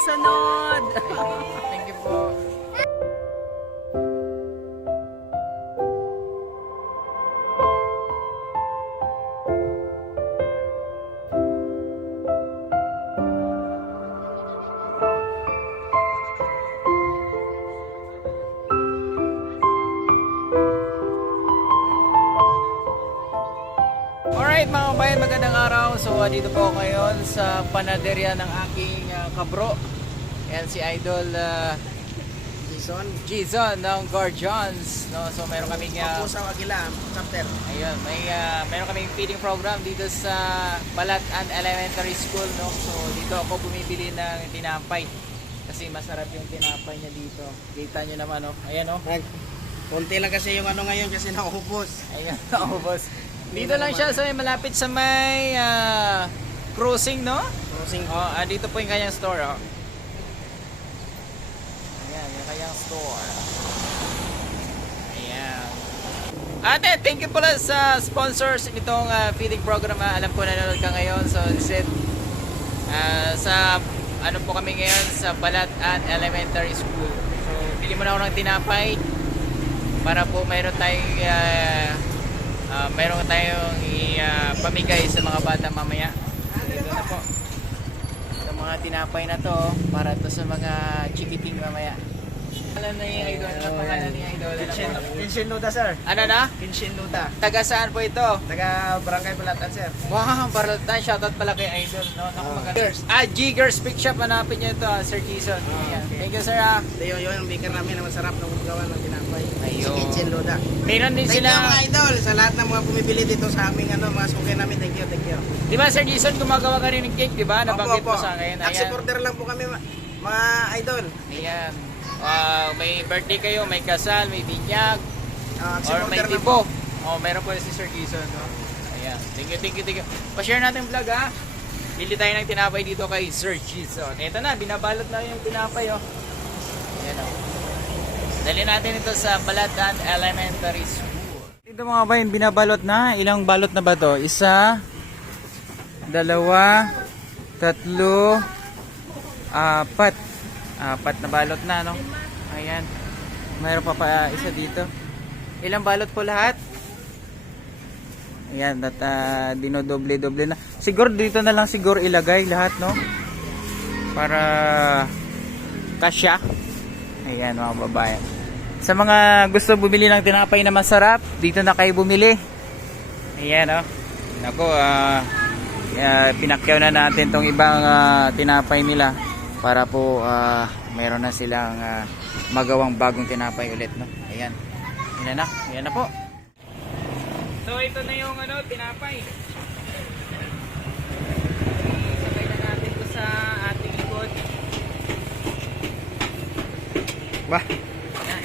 kasunod. Thank you po. Alright mga kabayan, magandang araw. So dito po ako ngayon sa panaderya ng aking kabro. Yan si Idol Jason ng Guardians, no? So meron kaming Pusaw Agila, chapter. ayun, meron kaming feeding program dito sa Balatan Elementary School, no? So dito ako bumibili ng tinapay kasi masarap yung tinapay niya dito. Kita niyo naman, no? Ayan, no? Konti lang kasi yung ano ngayon kasi naubos. Ayan, boss. Dito lang siya sa malapit sa may crossing, no? Crossing. Oh, dito po yung kanyang store, oh. Ayan, yung kanyang store. Ayan. Ate, thank you pala sa sponsors nitong feeding program. Alam ko nanonood ka ngayon. So, this is sa ano po kami ngayon sa Balatan Elementary School. So, pili mo na ako ng tinapay para po mayroon tayong pamigay sa mga bata mamaya. Dito na po. Sa mga tinapay na to, para to sa mga chikiting mamaya. Alam na yung idol, ano pangalan ni idol? Kinshin Luda, sir. Ano na? Kinshin Luda. Taga saan po ito? Taga Barangay Balatan, sir. Wow, Baraltan. Shoutout pala kay idol, no? Naku, maganda. Jiggers Pick Shop, hanapin nyo ito, Sir Jason. Ayan. Okay. Thank you, sir. Yun yung baker namin na masarap na gawa ng tinapay. Ayun. Si Kinshin Luda. Meron din Thank sila. you mga idol sa lahat ng mga bumibili dito sa aming mga suki namin. Thank you, thank you. Di ba, Sir Jason, gumagawa ka rin ng cake, di ba? Nabanggit mo sa akin. Accept order lang po kami mga idol. Ayan. May birthday kayo, may kasal, may binyag, or Accept may order lang tipo. po. Meron po si Sir Jason, no? Ayan. Thank you. Pa-share natin yung vlog, ha? Bili tayo ng tinapay dito kay Sir Jason. Ito na, binabalot na yung tinapay, oh. Ayan, oh. Dali natin ito sa Balatan Elementary School. Dito mga kabayan, binabalot na. Ilang balot na ba to? Isa, dalawa, tatlo, apat. Apat na balot na, no? Ayan. Mayroon pa isa dito. Ilang balot po lahat? Ayan, at dinodoble-doble na. Siguro dito na lang siguro ilagay lahat, no? Para kasya. Ayan, mga babayan. Sa mga gusto bumili ng tinapay na masarap, dito na kayo bumili. Ayan, no? Naku, pinakyaw na natin tong ibang tinapay nila para po mayroon na silang magawang bagong tinapay ulit, no? Ayan. Ayan na po. So ito na yung tinapay. Isagay na natin ito sa ating likod. Bah. Ayan.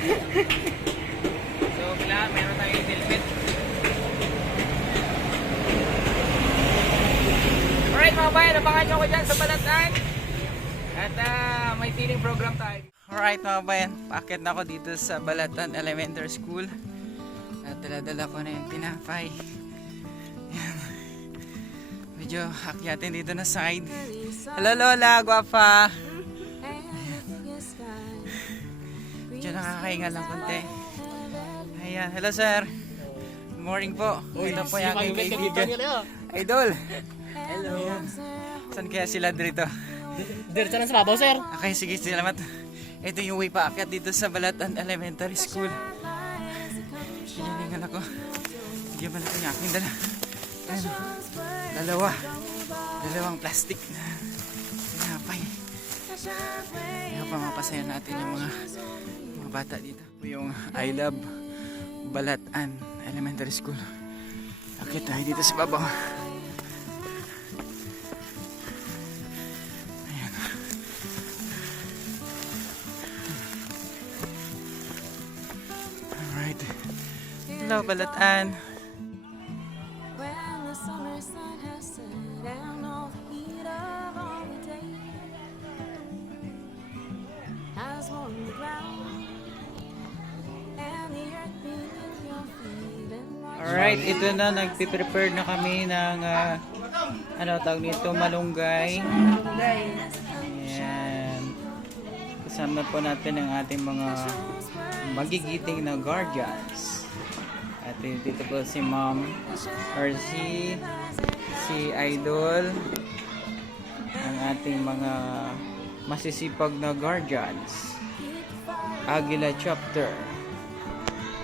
So kailangan meron tayong helmet. Alright mga bayan, abangan nyo ko dyan sa Balatan. At may feeding program tayo. Alright mga bayan, paakyat na ako dito sa Balatan Elementary School. At dala-dala ko na yung tinapay. Yan. Medyo akyatin dito na side. Hello Lola, guwapa. Medyo nakakahinga lang konti. Ayan, hello sir. Good morning po. Ito po yung aking kaibigan. Idol. Hello. Saan kaya sila dito? Diretso na sa babaw, sir. Okay, sige, salamat. Ito yung way paakyat dito sa Balatan Elementary School. Hinihingal ako. Hindi ba natin yung aking dala? Ano? Dalawang plastic na tinapay. Kaya pa mapasaya natin yung mga bata dito. Yung I Love Balatan Elementary School. Akyat tayo dito sa babaw. Hello, Balatan. Alright, ito na, nagpiprepare na kami ng ano tawag nito, malunggay. Ayan. Kasama po natin ang ating mga magigiting na guardians. At dito po si Ma'am RC, si Idol, ang ating mga masisipag na guardians. Aguila Chapter,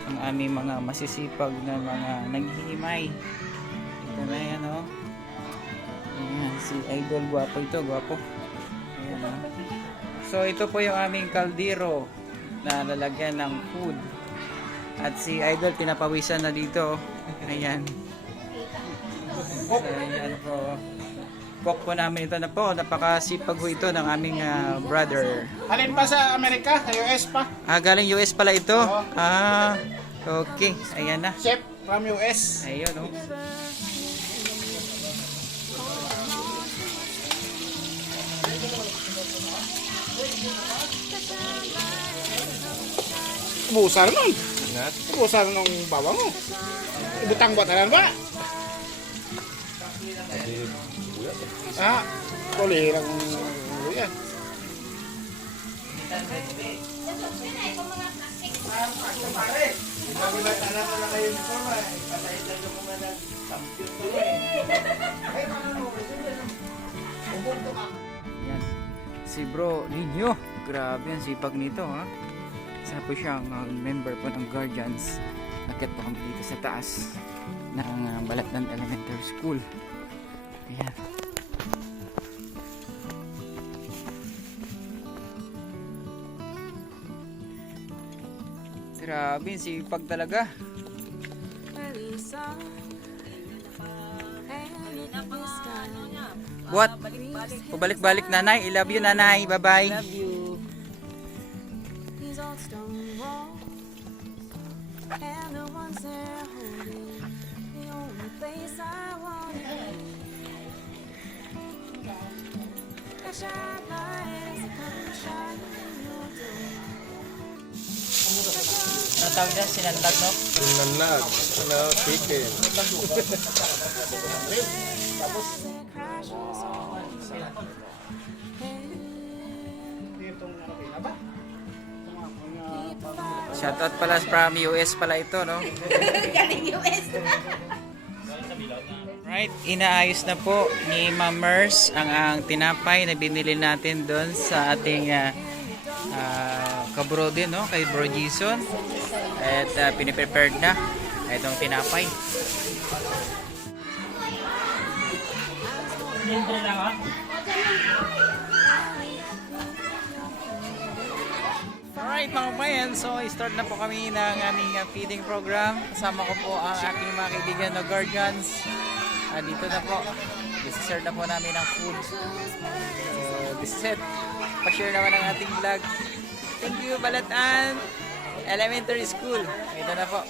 ang aming mga masisipag na mga naghihimay. Ito na yan, oh. Ayan, si Idol, gwapo ito, gwapo. Ayan, oh. So ito po yung aming kaldero na lalagyan ng food. At si Idol pinapawisan na dito. Ayan. So, ayan po. Cook po namin ito na po. Napakasipag po ito ng aming brother. Alin pa sa Amerika? Sa US pa? Galing US pala ito. Okay. Ayan na. Chef from US. Ayun, oh. Ubusan nun. Ubusan ng bawang mo. Ibutang ba talan ba? Kuli lang yan. Yan. Si Bro Ninyo. Grabe ang sipag nito, ha. Isa po siyang member po ng Guardians. Akit po kami dito sa taas ng Balatnan Elementary School. Ayan. Grabe, sipag talaga. What? Pabalik-balik nanay. I love you nanay. Bye-bye. Love you. Ano tawag dyan? Sinandag, no? Sinanag. Chicken. Shoutout pala from US pala ito, no? Galing US. Right, inaayos na po ni Ma'am Mers ang tinapay na binili natin doon sa ating kabro din, no? Kay Bro Jason. At piniprepared na itong tinapay. Alright mga bayan, so start na po kami ng aming feeding program. Kasama ko po ang aking mga kaibigan na guardians. Dito na po, isi-serve na po namin ang food. So this is it. Pa-share naman ang ating vlog. Thank you Balatan Elementary School. Ito na po.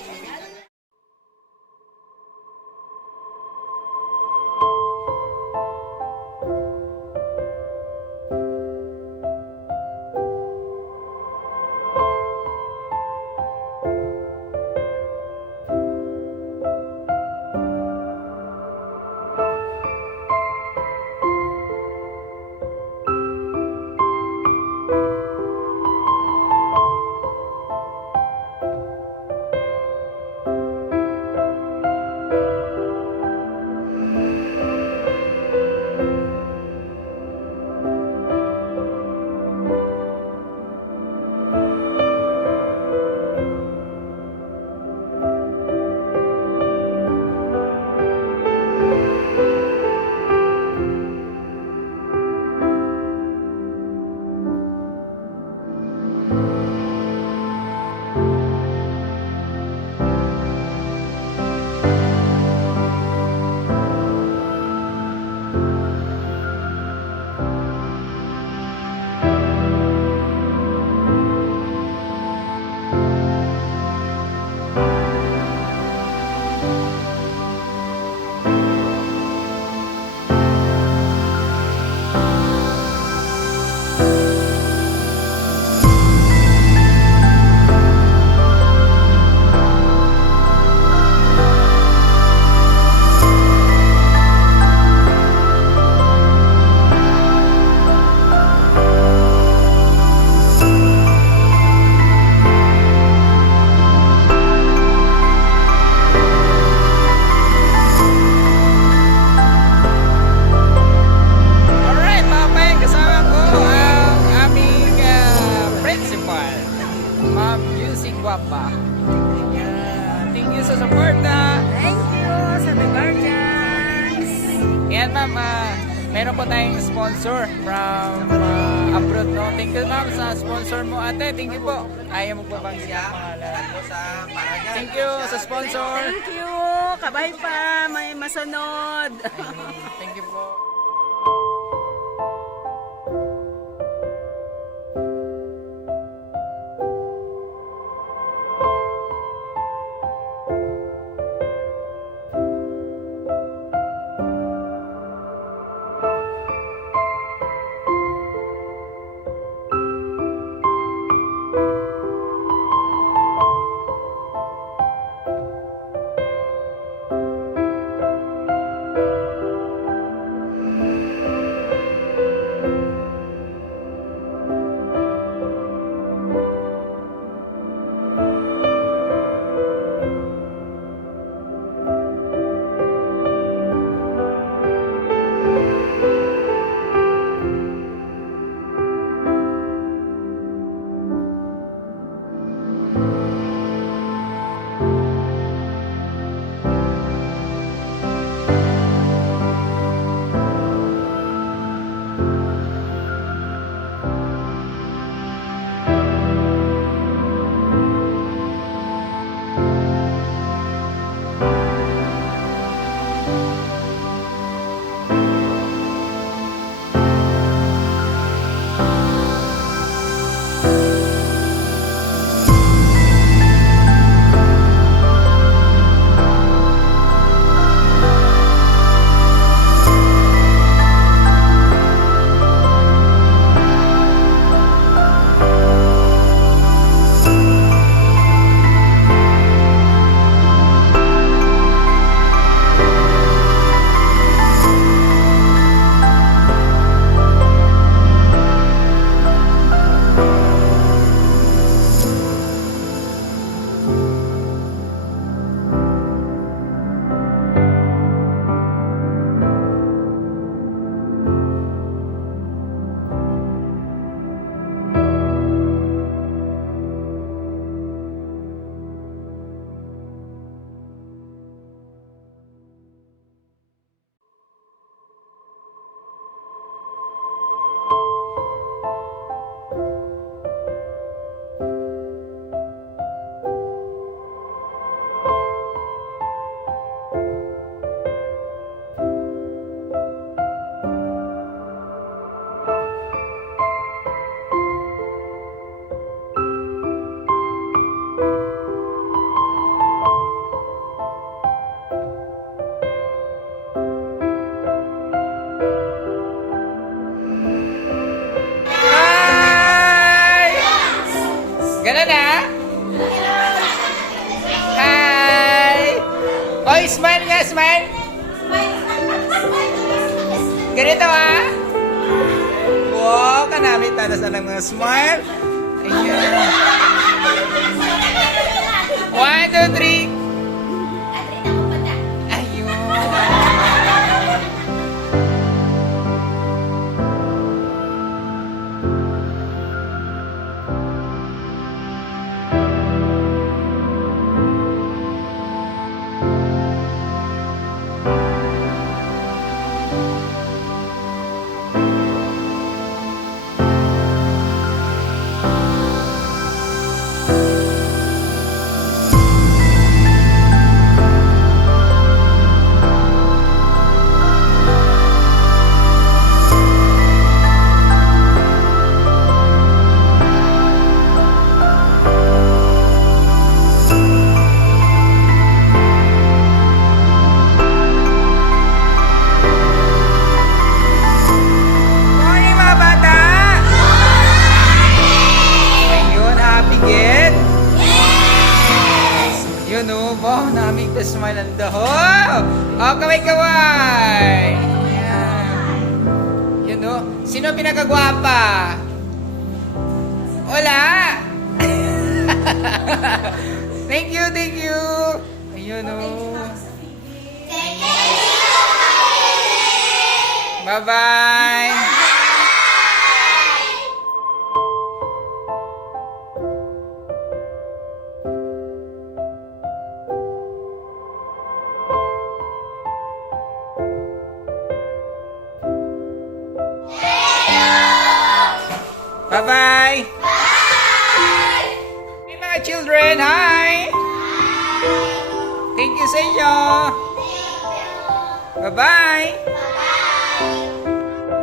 ma'am, meron po tayong sponsor from abroad, no? Thank you, ma'am, sa sponsor mo. Ate, thank you po. Ayaw mo pa bang siya pangalan? Thank you sa sponsor. Thank you. Kabay pa. May masunod. Thank you po. Ganun na? Hi! Oy, smile nga, smile! Ganito ah! Wow, kanamit na sa mga smile. Ayan. 1, 2, 3. Ayun. Smile ang daho. Oh, kaway-kaway. Ayan. Yun o. Sino pinakagwapa? Wala. Thank you, thank you. Ayun o. Bye-bye. children. Hi! Thank you sa inyo. Bye-bye.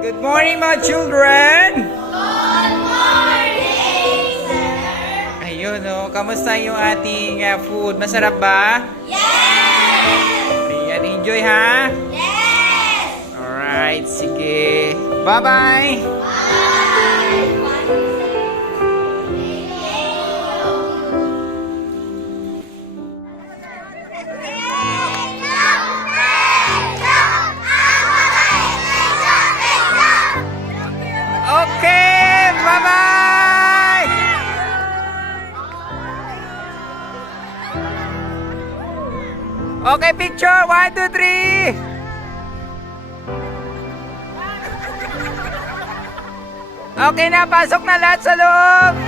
Good morning, mga children. Good morning, sir. Ayun, oh. Kamusta yung ating food? Masarap ba? Yes! Ayan, enjoy ha? Yes! Alright, sige. Bye-bye. Okay, bye-bye! Okay, picture. 1, 2, 3. Okay na, pasok na lahat sa loob.